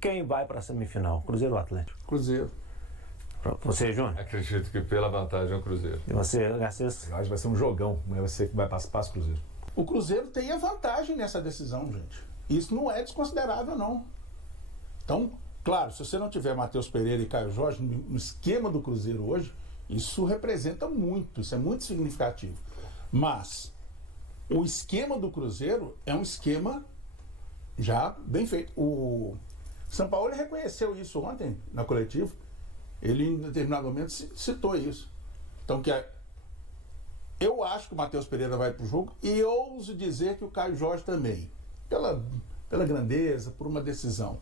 Quem vai para a semifinal? Cruzeiro ou Atlético? Cruzeiro. Pra você, Júnior? Acredito que pela vantagem é o Cruzeiro. E você, Garcês? Eu acho que vai ser um jogão, mas vai passar o Cruzeiro. O Cruzeiro tem a vantagem nessa decisão, gente. Isso não é desconsiderável, não. Então, claro, se você não tiver Matheus Pereira e Caio Jorge no esquema do Cruzeiro hoje, isso representa muito, isso é muito significativo. Mas o esquema do Cruzeiro é um esquema já bem feito. O São Paulo reconheceu isso ontem na coletiva. Ele, em determinado momento, citou isso. Então, eu acho que o Matheus Pereira vai para o jogo e ouso dizer que o Caio Jorge também, pela grandeza, por uma decisão.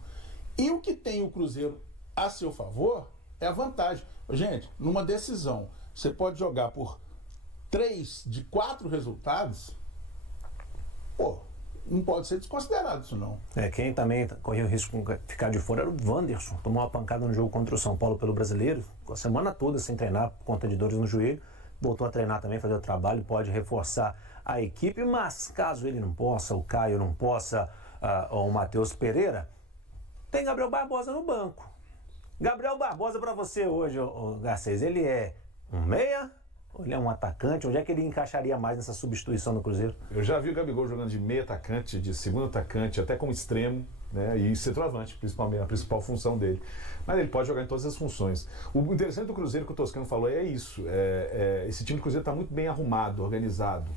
E o que tem o Cruzeiro a seu favor é a vantagem. Gente, numa decisão, você pode jogar por 3 de 4 resultados, não pode ser desconsiderado isso não. Quem também correu o risco de ficar de fora era o Wanderson. Tomou uma pancada no jogo contra o São Paulo pelo Brasileiro, a semana toda sem treinar por conta de dores no joelho. Voltou a treinar também, fazer o trabalho, pode reforçar a equipe, mas caso ele não possa, o Caio não possa, ou o Matheus Pereira, tem Gabriel Barbosa no banco. Gabriel Barbosa para você hoje, Garcês, ele é um meia ou ele é um atacante? Onde é que ele encaixaria mais nessa substituição do Cruzeiro? Eu já vi o Gabigol jogando de meia atacante, de segundo atacante, até como extremo, né? E centroavante, principalmente, a principal função dele. Mas ele pode jogar em todas as funções. O interessante do Cruzeiro que o Toscano falou é isso. Esse time do Cruzeiro está muito bem arrumado, organizado.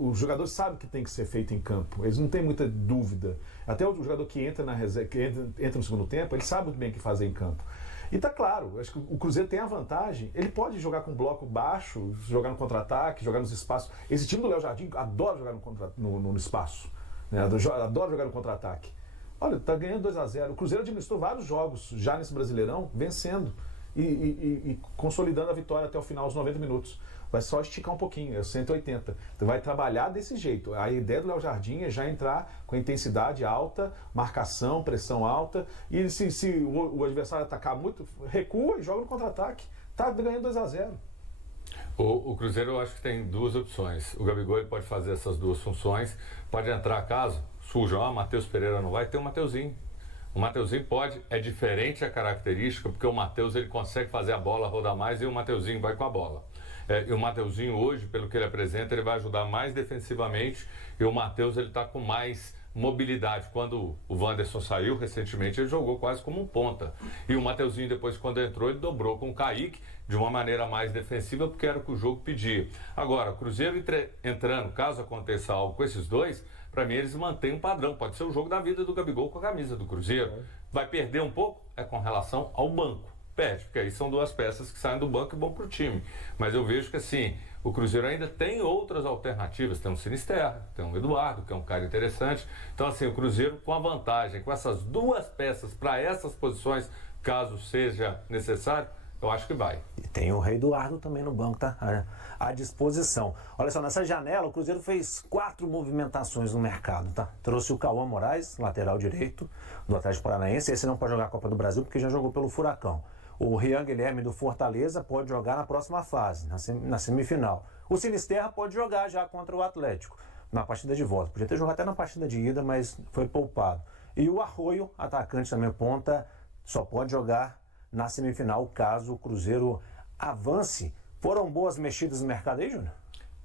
Os jogadores sabem o que tem que ser feito em campo. Eles não têm muita dúvida. Até o jogador que entra entra no segundo tempo, ele sabe muito bem o que fazer em campo. E tá claro, acho que o Cruzeiro tem a vantagem, ele pode jogar com bloco baixo, jogar no contra-ataque, jogar nos espaços. Esse time do Léo Jardim adora jogar no espaço, né? Adora jogar no contra-ataque. Olha, tá ganhando 2-0. O Cruzeiro administrou vários jogos já nesse Brasileirão, vencendo e consolidando a vitória até o final, aos 90 minutos. Vai só esticar um pouquinho, é 180. Então vai trabalhar desse jeito. A ideia do Léo Jardim é já entrar com intensidade alta, marcação, pressão alta, e se o adversário atacar muito, recua e joga no contra-ataque. Tá ganhando 2-0. O Cruzeiro, eu acho que tem duas opções. O Gabigol ele pode fazer essas duas funções, pode entrar caso suja, Matheus Pereira não vai, ter o Mateuzinho. O Mateuzinho é diferente a característica, porque o Matheus ele consegue fazer a bola rodar mais e o Mateuzinho vai com a bola. E o Mateuzinho hoje, pelo que ele apresenta, ele vai ajudar mais defensivamente e o Matheus ele está com mais mobilidade. Quando o Wanderson saiu recentemente, ele jogou quase como um ponta. E o Mateuzinho depois, quando entrou, ele dobrou com o Kaique de uma maneira mais defensiva, porque era o que o jogo pedia. Agora, o Cruzeiro entrando, caso aconteça algo com esses dois, para mim eles mantêm um padrão. Pode ser o jogo da vida do Gabigol com a camisa do Cruzeiro. Vai perder um pouco? É com relação ao banco. Perde, porque aí são duas peças que saem do banco e vão para o time. Mas eu vejo que assim, o Cruzeiro ainda tem outras alternativas. Tem um Sinisterra, tem um Eduardo, que é um cara interessante. Então assim, o Cruzeiro com a vantagem, com essas duas peças para essas posições, caso seja necessário, eu acho que vai. E tem o Rei Eduardo também no banco, tá? À disposição. Olha só, nessa janela o Cruzeiro fez 4 movimentações no mercado, tá? Trouxe o Cauã Moraes, lateral direito do Atlético Paranaense. Esse não pode jogar a Copa do Brasil porque já jogou pelo Furacão. O Rian Guilherme do Fortaleza pode jogar na próxima fase, na semifinal. O Sinisterra pode jogar já contra o Atlético, na partida de volta. Podia ter jogado até na partida de ida, mas foi poupado. E o Arroio, atacante também ponta, só pode jogar na semifinal, caso o Cruzeiro avance. Foram boas mexidas no mercado aí, Júnior?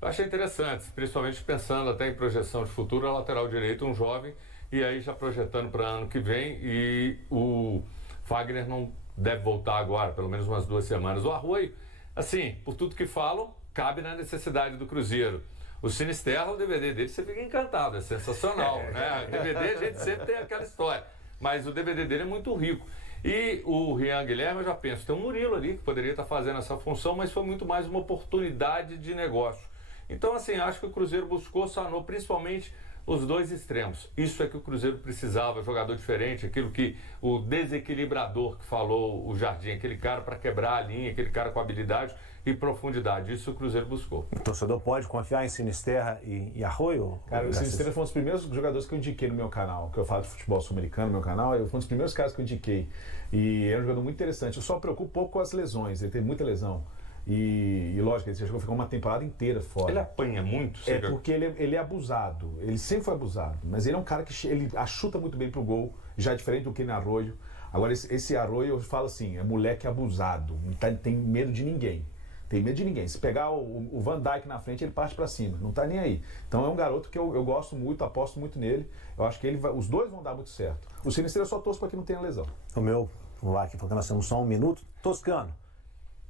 Eu achei interessante, principalmente pensando até em projeção de futuro, a lateral direito, um jovem, e aí já projetando para ano que vem, e o Fagner não deve voltar agora, pelo menos umas 2 semanas. O Arroio, assim, por tudo que falam, cabe na necessidade do Cruzeiro. O Sinisterra, o DVD dele, você fica encantado, é sensacional, né? O DVD a gente sempre tem aquela história, mas o DVD dele é muito rico. E o Rian Guilherme, eu já penso, tem um Murilo ali que poderia estar fazendo essa função, mas foi muito mais uma oportunidade de negócio. Então, assim, acho que o Cruzeiro buscou, sanou principalmente os dois extremos. Isso é que o Cruzeiro precisava, jogador diferente, aquilo que o desequilibrador que falou o Jardim, aquele cara para quebrar a linha, aquele cara com habilidade e profundidade. Isso o Cruzeiro buscou. O torcedor pode confiar em Sinisterra e Arroio? Cara, o Sinisterra foi um dos primeiros jogadores que eu indiquei no meu canal, que eu falo de futebol sul-americano no meu canal, foi um dos primeiros caras que eu indiquei. E é um jogador muito interessante. Eu só me preocupo um pouco com as lesões, ele tem muita lesão. E lógico, ele chegou a ficar uma temporada inteira fora. Ele apanha muito? Porque ele é abusado. Ele sempre foi abusado. Mas ele é um cara que ele chuta muito bem pro gol, já é diferente do que na Arroio. Agora, esse Arroio, eu falo assim, é moleque abusado. Não tem medo de ninguém. Tem medo de ninguém. Se pegar o Van Dijk na frente, ele parte pra cima. Não tá nem aí. Então é um garoto que eu gosto muito, aposto muito nele. Eu acho que os dois vão dar muito certo. O Sinistro eu só torço pra que não tenha lesão. O meu, vamos lá aqui, porque nós temos só um minuto. Toscano,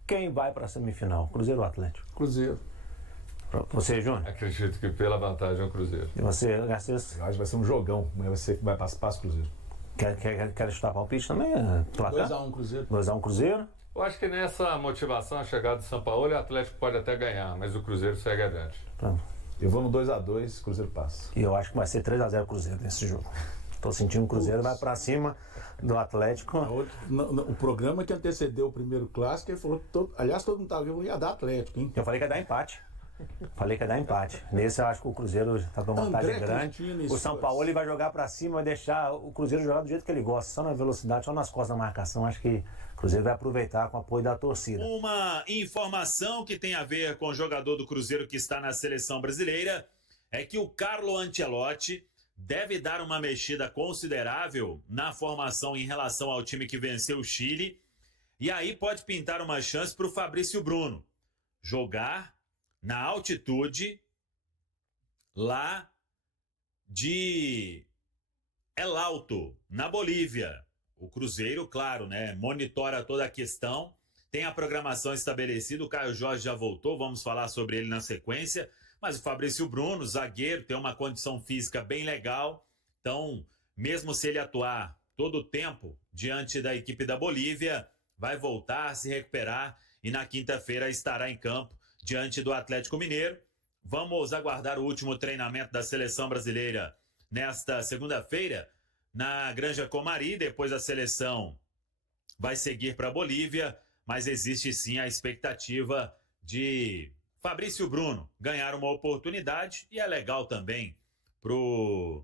quem vai pra semifinal? Cruzeiro ou Atlético? Cruzeiro. Você, Júnior? Acredito que pela vantagem é o Cruzeiro. E você, Garcês? Eu acho que vai ser um jogão, mas vai passar o Cruzeiro. Quer chutar palpite também? Placar? 2x1 Cruzeiro. 2x1 Cruzeiro? Eu acho que nessa motivação, a chegada de São Paulo, o Atlético pode até ganhar, mas o Cruzeiro segue adiante. Pronto. Eu vou no 2x2, Cruzeiro passa. E eu acho que vai ser 3x0 Cruzeiro nesse jogo. Tô sentindo o Cruzeiro vai pra cima do Atlético. O programa que antecedeu o primeiro clássico, ele falou que aliás, todo mundo estava vendo ia dar Atlético, hein? Eu falei que ia dar empate. Nesse eu acho que o Cruzeiro tá com uma vantagem grande. O São Paulo ele vai jogar pra cima, vai deixar o Cruzeiro jogar do jeito que ele gosta, só na velocidade, só nas costas da marcação. Acho que o Cruzeiro vai aproveitar com o apoio da torcida. Uma informação que tem a ver com o jogador do Cruzeiro que está na seleção brasileira é que o Carlo Ancelotti deve dar uma mexida considerável na formação em relação ao time que venceu o Chile. E aí pode pintar uma chance para o Fabrício Bruno jogar na altitude lá de El Alto, na Bolívia. O Cruzeiro, claro, né, monitora toda a questão, tem a programação estabelecida, o Caio Jorge já voltou, vamos falar sobre ele na sequência, mas o Fabrício Bruno, zagueiro, tem uma condição física bem legal, então, mesmo se ele atuar todo o tempo diante da equipe da Bolívia, vai voltar, se recuperar e na quinta-feira estará em campo diante do Atlético Mineiro. Vamos aguardar o último treinamento da seleção brasileira nesta segunda-feira na Granja Comari. Depois a seleção vai seguir para a Bolívia, mas existe sim a expectativa de Fabrício Bruno ganhar uma oportunidade e é legal também pro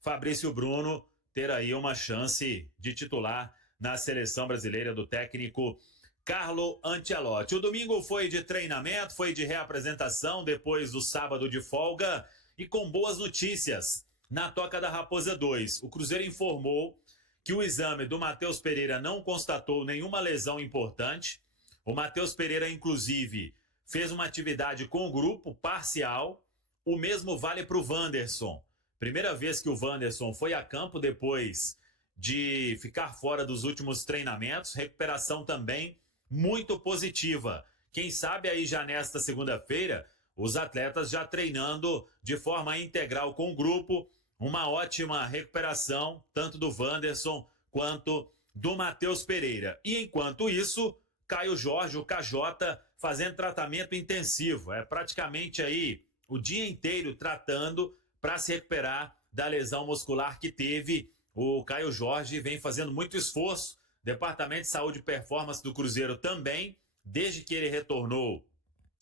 Fabrício Bruno ter aí uma chance de titular na seleção brasileira do técnico Carlo Ancelotti. O domingo foi de treinamento, foi de reapresentação depois do sábado de folga e com boas notícias. Na Toca da Raposa 2, o Cruzeiro informou que o exame do Matheus Pereira não constatou nenhuma lesão importante. O Matheus Pereira, inclusive, fez uma atividade com o grupo parcial. O mesmo vale para o Wanderson. Primeira vez que o Wanderson foi a campo depois de ficar fora dos últimos treinamentos. Recuperação também muito positiva. Quem sabe aí já nesta segunda-feira, os atletas já treinando de forma integral com o grupo. Uma ótima recuperação, tanto do Wanderson quanto do Matheus Pereira. E enquanto isso, Caio Jorge, o KJ, fazendo tratamento intensivo. É praticamente aí o dia inteiro tratando para se recuperar da lesão muscular que teve. O Caio Jorge vem fazendo muito esforço. Departamento de Saúde e Performance do Cruzeiro também, desde que ele retornou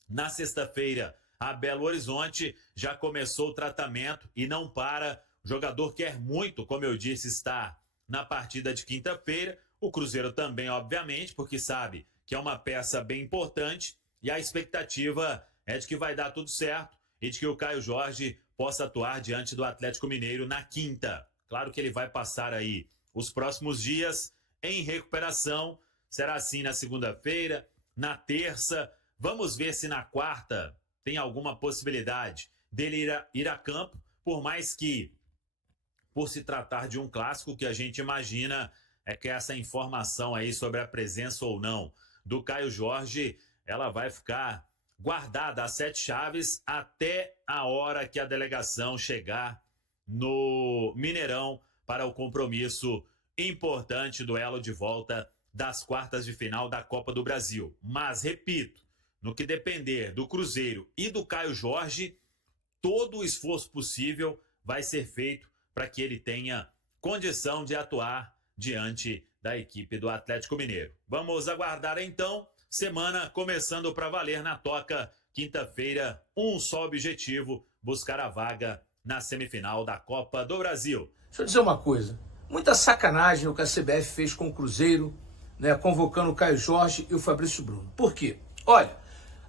na sexta-feira a Belo Horizonte, já começou o tratamento e não para. O jogador quer muito, como eu disse, estar na partida de quinta-feira. O Cruzeiro também, obviamente, porque sabe que é uma peça bem importante e a expectativa é de que vai dar tudo certo e de que o Caio Jorge possa atuar diante do Atlético Mineiro na quinta. Claro que ele vai passar aí os próximos dias em recuperação. Será assim na segunda-feira, na terça. Vamos ver se na quarta tem alguma possibilidade dele ir a campo, por mais que, por se tratar de um clássico, que a gente imagina é que essa informação aí sobre a presença ou não do Caio Jorge, ela vai ficar guardada às 7 chaves até a hora que a delegação chegar no Mineirão para o compromisso importante, duelo de volta das quartas de final da Copa do Brasil. Mas, repito, no que depender do Cruzeiro e do Caio Jorge, todo o esforço possível vai ser feito para que ele tenha condição de atuar diante da equipe do Atlético Mineiro. Vamos aguardar então, semana começando para valer na Toca, quinta-feira, um só objetivo, buscar a vaga na semifinal da Copa do Brasil. Deixa eu dizer uma coisa, muita sacanagem o que a CBF fez com o Cruzeiro, né, convocando o Caio Jorge e o Fabrício Bruno. Por quê? Olha,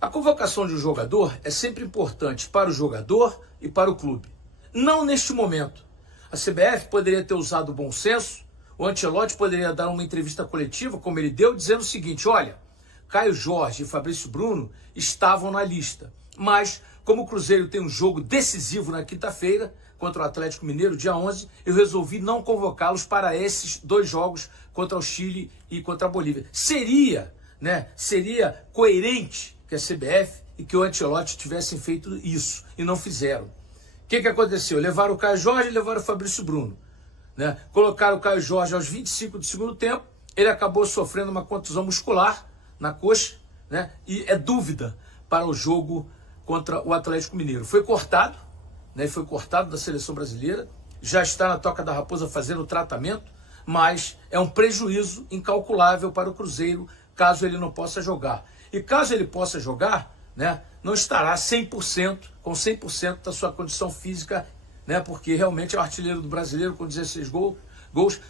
a convocação de um jogador é sempre importante para o jogador e para o clube. Não neste momento. A CBF poderia ter usado o bom senso, o Ancelotti poderia dar uma entrevista coletiva, como ele deu, dizendo o seguinte: olha, Caio Jorge e Fabrício Bruno estavam na lista, mas como o Cruzeiro tem um jogo decisivo na quinta-feira, contra o Atlético Mineiro, dia 11, eu resolvi não convocá-los para esses 2 jogos contra o Chile e contra a Bolívia. Seria coerente que a CBF e que o Ancelotti tivessem feito isso, e não fizeram. O que aconteceu? Levaram o Caio Jorge e levaram o Fabrício Bruno. Né? Colocaram o Caio Jorge aos 25 do segundo tempo, ele acabou sofrendo uma contusão muscular na coxa, né? E é dúvida para o jogo contra o Atlético Mineiro. Foi cortado, né? Foi cortado da seleção brasileira, já está na Toca da Raposa fazendo o tratamento, mas é um prejuízo incalculável para o Cruzeiro caso ele não possa jogar. E caso ele possa jogar, né, não estará 100%, com 100% da sua condição física, né, porque realmente é o artilheiro do brasileiro com 16 gols,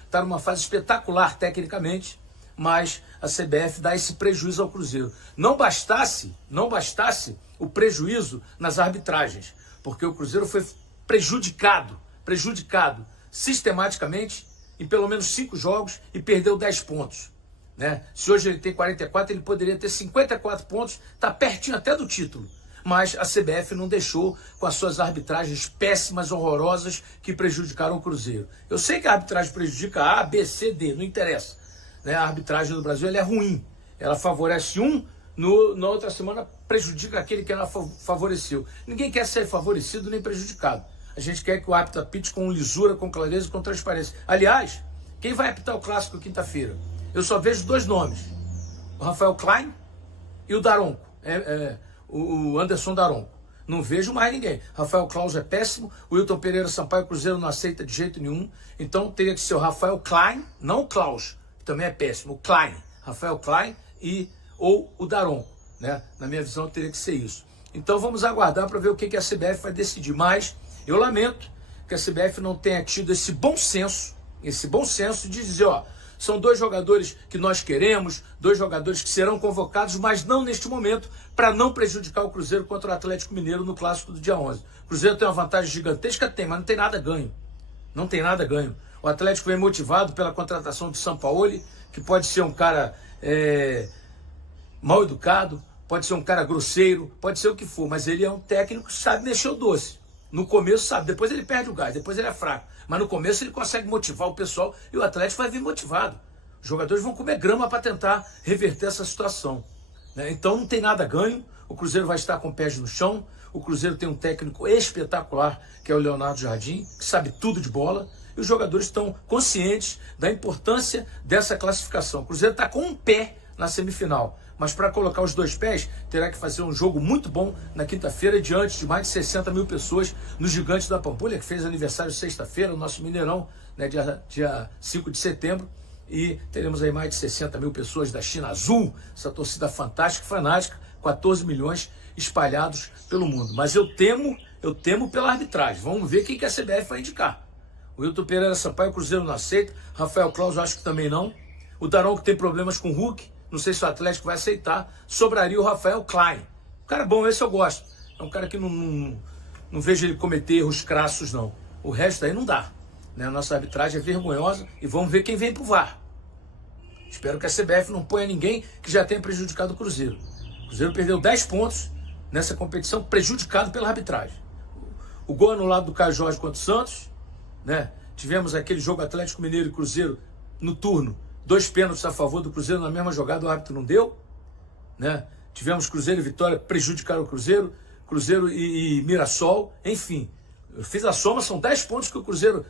está numa fase espetacular tecnicamente, mas a CBF dá esse prejuízo ao Cruzeiro. Não bastasse o prejuízo nas arbitragens, porque o Cruzeiro foi prejudicado sistematicamente em pelo menos 5 jogos e perdeu 10 pontos. Né? Se hoje ele tem 44, ele poderia ter 54 pontos, está pertinho até do título. Mas a CBF não deixou, com as suas arbitragens péssimas, horrorosas, que prejudicaram o Cruzeiro. Eu sei que a arbitragem prejudica A, B, C, D, não interessa. Né? A arbitragem no Brasil ela é ruim. Ela favorece um, na outra semana prejudica aquele que ela favoreceu. Ninguém quer ser favorecido nem prejudicado. A gente quer que o árbitro apite com lisura, com clareza e com transparência. Aliás, quem vai apitar o clássico quinta-feira? Eu só vejo 2 nomes. O Rafael Klein e o Daronco. O Anderson Daronco. Não vejo mais ninguém. Rafael Claus é péssimo. O Wilton Pereira Sampaio Cruzeiro não aceita de jeito nenhum. Então teria que ser o Rafael Klein, não o Claus, que também é péssimo. O Klein. Rafael Klein ou o Daronco. Né? Na minha visão teria que ser isso. Então vamos aguardar para ver o que a CBF vai decidir. Mas eu lamento que a CBF não tenha tido esse bom senso de dizer, ó, são 2 jogadores que nós queremos, 2 jogadores que serão convocados, mas não neste momento, para não prejudicar o Cruzeiro contra o Atlético Mineiro no clássico do dia 11. O Cruzeiro tem uma vantagem gigantesca? Tem, mas não tem nada ganho. Não tem nada ganho. O Atlético vem motivado pela contratação de Sampaoli, que pode ser um cara mal educado, pode ser um cara grosseiro, pode ser o que for, mas ele é um técnico que sabe mexer o doce. No começo sabe, depois ele perde o gás, depois ele é fraco. Mas no começo ele consegue motivar o pessoal e o Atlético vai vir motivado. Os jogadores vão comer grama para tentar reverter essa situação. Né? Então não tem nada ganho, o Cruzeiro vai estar com pés no chão, o Cruzeiro tem um técnico espetacular, que é o Leonardo Jardim, que sabe tudo de bola, e os jogadores estão conscientes da importância dessa classificação. O Cruzeiro está com um pé na semifinal, mas para colocar os 2 pés, terá que fazer um jogo muito bom na quinta-feira, diante de mais de 60 mil pessoas no Gigante da Pampulha, que fez aniversário sexta-feira, o nosso Mineirão, né, dia 5 de setembro, e teremos aí mais de 60 mil pessoas da China Azul, essa torcida fantástica, fanática, 14 milhões espalhados pelo mundo. Mas eu temo pela arbitragem. Vamos ver quem que a CBF vai indicar. O Wilton Pereira Sampaio, o Cruzeiro não aceita, Rafael Claus acho que também não, o Daronco tem problemas com o Hulk, não sei se o Atlético vai aceitar, sobraria o Rafael Klein. Um cara bom, esse eu gosto. É um cara que não vejo ele cometer erros crassos, não. O resto aí não dá. Né? A nossa arbitragem é vergonhosa e vamos ver quem vem pro VAR. Espero que a CBF não ponha ninguém que já tenha prejudicado o Cruzeiro. O Cruzeiro perdeu 10 pontos nessa competição, prejudicado pela arbitragem. O gol anulado do Caio Jorge contra o Santos, né? Tivemos aquele jogo Atlético Mineiro e Cruzeiro no turno, 2 pênaltis a favor do Cruzeiro na mesma jogada, o árbitro não deu. Né? Tivemos Cruzeiro e Vitória, prejudicaram o Cruzeiro, Cruzeiro e Mirassol, enfim. Eu fiz a soma, são 10 pontos que o Cruzeiro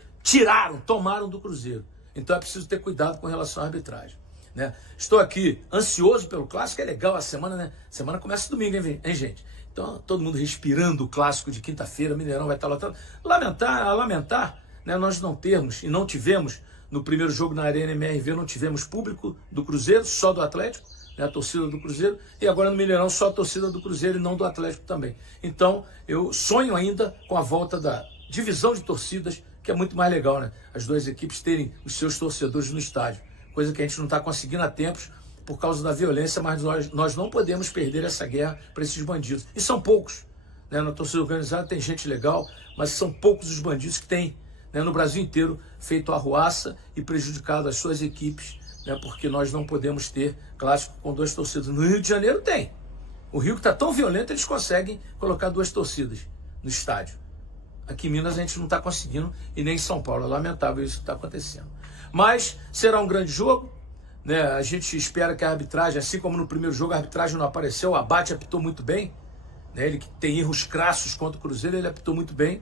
tomaram do Cruzeiro. Então é preciso ter cuidado com relação à arbitragem. Né? Estou aqui ansioso pelo clássico, é legal a semana, né? Semana começa domingo, hein, gente? Então todo mundo respirando o clássico de quinta-feira, Mineirão vai estar lotado. Lamentar, né, nós não termos e não tivemos no primeiro jogo na Arena MRV, não tivemos público do Cruzeiro, só do Atlético, né, a torcida do Cruzeiro, e agora no Mineirão só a torcida do Cruzeiro e não do Atlético também. Então eu sonho ainda com a volta da divisão de torcidas, que é muito mais legal, né? As 2 equipes terem os seus torcedores no estádio, coisa que a gente não está conseguindo há tempos por causa da violência, mas nós não podemos perder essa guerra para esses bandidos. E são poucos. Né? Na torcida organizada tem gente legal, mas são poucos os bandidos que têm, né, no Brasil inteiro, feito arruaça e prejudicado as suas equipes, né, porque nós não podemos ter clássico com 2 torcidas. No Rio de Janeiro tem. O Rio, que está tão violento, eles conseguem colocar 2 torcidas no estádio. Aqui em Minas a gente não está conseguindo, e nem em São Paulo. É lamentável isso que está acontecendo. Mas será um grande jogo, né? A gente espera que a arbitragem, assim como no primeiro jogo a arbitragem não apareceu, o Abate apitou muito bem, né? Ele que tem erros crassos contra o Cruzeiro, ele apitou muito bem,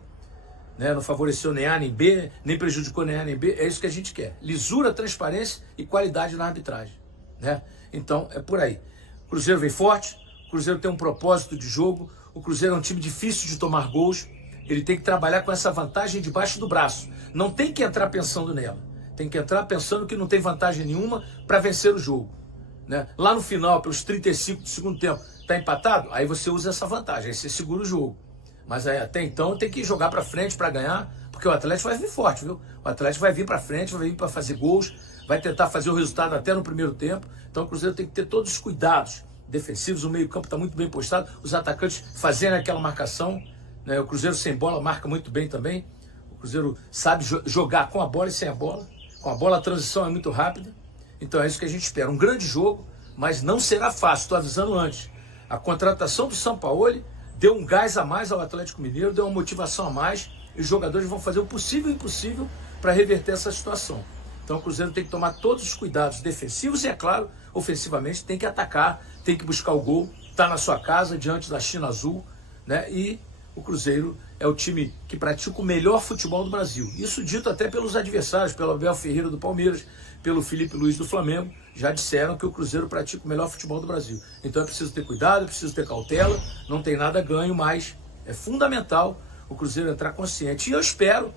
né? Não favoreceu nem A nem B, nem prejudicou nem A nem B. É isso que a gente quer: lisura, transparência e qualidade na arbitragem, né? Então é por aí. O Cruzeiro vem forte, o Cruzeiro tem um propósito de jogo, o Cruzeiro é um time difícil de tomar gols. Ele tem que trabalhar com essa vantagem debaixo do braço. Não tem que entrar pensando nela. Tem que entrar pensando que não tem vantagem nenhuma para vencer o jogo, né? Lá no final, pelos 35 do segundo tempo, está empatado, aí você usa essa vantagem, aí você segura o jogo. Mas aí, até então tem que jogar para frente para ganhar, porque o Atlético vai vir forte, viu? O Atlético vai vir para frente, vai vir para fazer gols, vai tentar fazer o resultado até no primeiro tempo. Então o Cruzeiro tem que ter todos os cuidados defensivos, o meio-campo está muito bem postado, os atacantes fazendo aquela marcação, né? O Cruzeiro sem bola marca muito bem também. O Cruzeiro sabe jogar com a bola e sem a bola. Com a bola a transição é muito rápida. Então é isso que a gente espera. Um grande jogo, mas não será fácil. Estou avisando antes. A contratação do Sampaoli deu um gás a mais ao Atlético Mineiro, deu uma motivação a mais. E os jogadores vão fazer o possível e o impossível para reverter essa situação. Então o Cruzeiro tem que tomar todos os cuidados defensivos e, é claro, ofensivamente tem que atacar, tem que buscar o gol. Está na sua casa, diante da China Azul, né? E o Cruzeiro é o time que pratica o melhor futebol do Brasil. Isso dito até pelos adversários, pelo Abel Ferreira do Palmeiras, pelo Felipe Luiz do Flamengo, já disseram que o Cruzeiro pratica o melhor futebol do Brasil. Então é preciso ter cuidado, é preciso ter cautela, não tem nada ganho, mas é fundamental o Cruzeiro entrar consciente. E eu espero,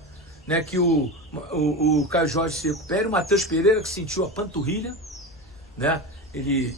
né, que o Caio Jorge se recupere, o Matheus Pereira, que sentiu a panturrilha, né, ele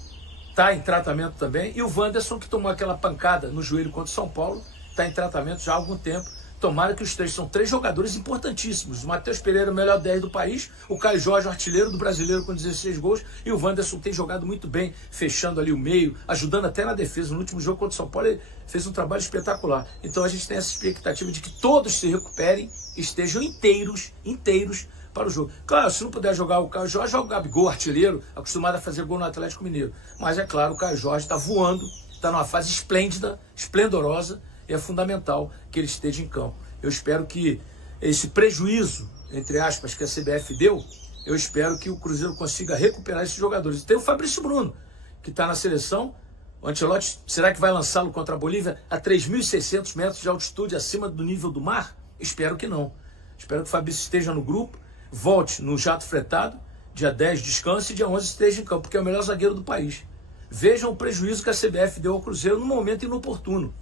está em tratamento também, e o Wanderson, que tomou aquela pancada no joelho contra o São Paulo, está em tratamento já há algum tempo. Tomara que os três, são 3 jogadores importantíssimos. O Matheus Pereira, o melhor 10 do país, o Caio Jorge, o artilheiro do brasileiro com 16 gols, e o Wanderson tem jogado muito bem, fechando ali o meio, ajudando até na defesa. No último jogo contra o São Paulo ele fez um trabalho espetacular. Então a gente tem essa expectativa de que todos se recuperem, estejam inteiros para o jogo. Claro, se não puder jogar o Caio Jorge, joga o Gabigol, artilheiro, acostumado a fazer gol no Atlético Mineiro. Mas é claro, o Caio Jorge está voando, está numa fase esplêndida, esplendorosa, e é fundamental que ele esteja em campo. Eu espero que esse prejuízo, entre aspas, que a CBF deu, eu espero que o Cruzeiro consiga recuperar esses jogadores. Tem o Fabrício Bruno, que está na seleção. O Ancelotti, será que vai lançá-lo contra a Bolívia a 3.600 metros de altitude acima do nível do mar? Espero que não. Espero que o Fabrício esteja no grupo, volte no jato fretado, dia 10 descanse e dia 11 esteja em campo, porque é o melhor zagueiro do país. Vejam o prejuízo que a CBF deu ao Cruzeiro no momento inoportuno.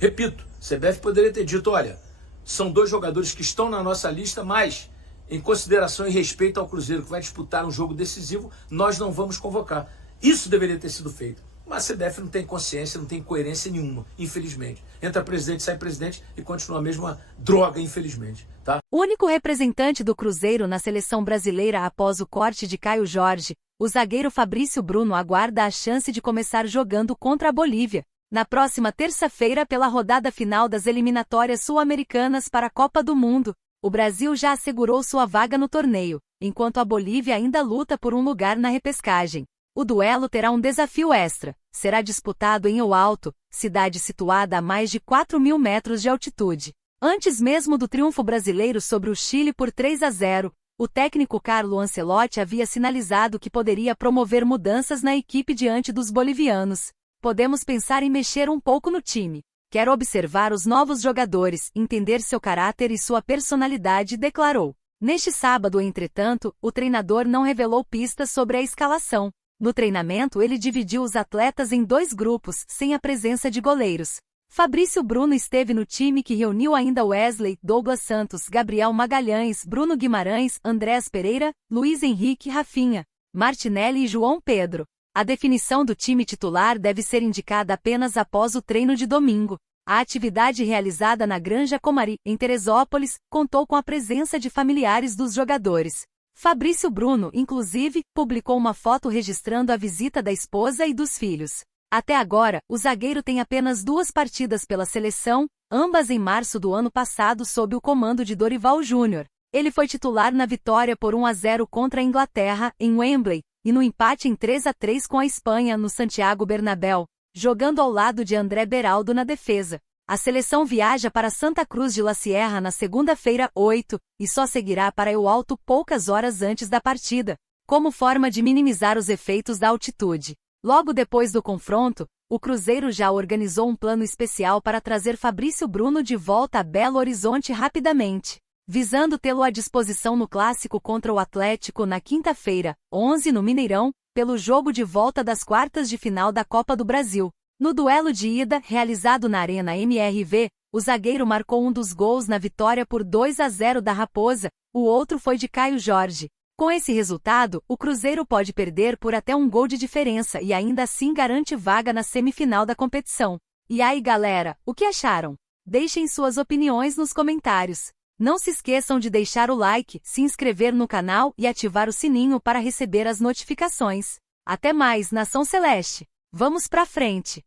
Repito, a CBF poderia ter dito, olha, são 2 jogadores que estão na nossa lista, mas em consideração e respeito ao Cruzeiro, que vai disputar um jogo decisivo, nós não vamos convocar. Isso deveria ter sido feito. Mas a CBF não tem consciência, não tem coerência nenhuma, infelizmente. Entra presidente, sai presidente e continua a mesma droga, infelizmente. Tá? O único representante do Cruzeiro na seleção brasileira após o corte de Caio Jorge, o zagueiro Fabrício Bruno aguarda a chance de começar jogando contra a Bolívia na próxima terça-feira pela rodada final das eliminatórias sul-americanas para a Copa do Mundo. O Brasil já assegurou sua vaga no torneio, enquanto a Bolívia ainda luta por um lugar na repescagem. O duelo terá um desafio extra. Será disputado em O Alto, cidade situada a mais de 4.000 metros de altitude. Antes mesmo do triunfo brasileiro sobre o Chile por 3-0, o técnico Carlo Ancelotti havia sinalizado que poderia promover mudanças na equipe diante dos bolivianos. Podemos pensar em mexer um pouco no time. Quero observar os novos jogadores, entender seu caráter e sua personalidade, declarou. Neste sábado, entretanto, o treinador não revelou pistas sobre a escalação. No treinamento, ele dividiu os atletas em 2 grupos, sem a presença de goleiros. Fabrício Bruno esteve no time que reuniu ainda Wesley, Douglas Santos, Gabriel Magalhães, Bruno Guimarães, Andrés Pereira, Luiz Henrique, Rafinha, Martinelli e João Pedro. A definição do time titular deve ser indicada apenas após o treino de domingo. A atividade realizada na Granja Comari, em Teresópolis, contou com a presença de familiares dos jogadores. Fabrício Bruno, inclusive, publicou uma foto registrando a visita da esposa e dos filhos. Até agora, o zagueiro tem apenas 2 partidas pela seleção, ambas em março do ano passado sob o comando de Dorival Júnior. Ele foi titular na vitória por 1-0 contra a Inglaterra, em Wembley, e no empate em 3-3 com a Espanha no Santiago Bernabéu, jogando ao lado de André Beraldo na defesa. A seleção viaja para Santa Cruz de la Sierra na segunda-feira, 8, e só seguirá para El Alto poucas horas antes da partida, como forma de minimizar os efeitos da altitude. Logo depois do confronto, o Cruzeiro já organizou um plano especial para trazer Fabrício Bruno de volta a Belo Horizonte rapidamente, visando tê-lo à disposição no clássico contra o Atlético na quinta-feira, 11 no Mineirão, pelo jogo de volta das quartas de final da Copa do Brasil. No duelo de ida, realizado na Arena MRV, o zagueiro marcou um dos gols na vitória por 2-0 da Raposa, o outro foi de Caio Jorge. Com esse resultado, o Cruzeiro pode perder por até um gol de diferença e ainda assim garante vaga na semifinal da competição. E aí, galera, o que acharam? Deixem suas opiniões nos comentários. Não se esqueçam de deixar o like, se inscrever no canal e ativar o sininho para receber as notificações. Até mais, Nação Celeste! Vamos pra frente!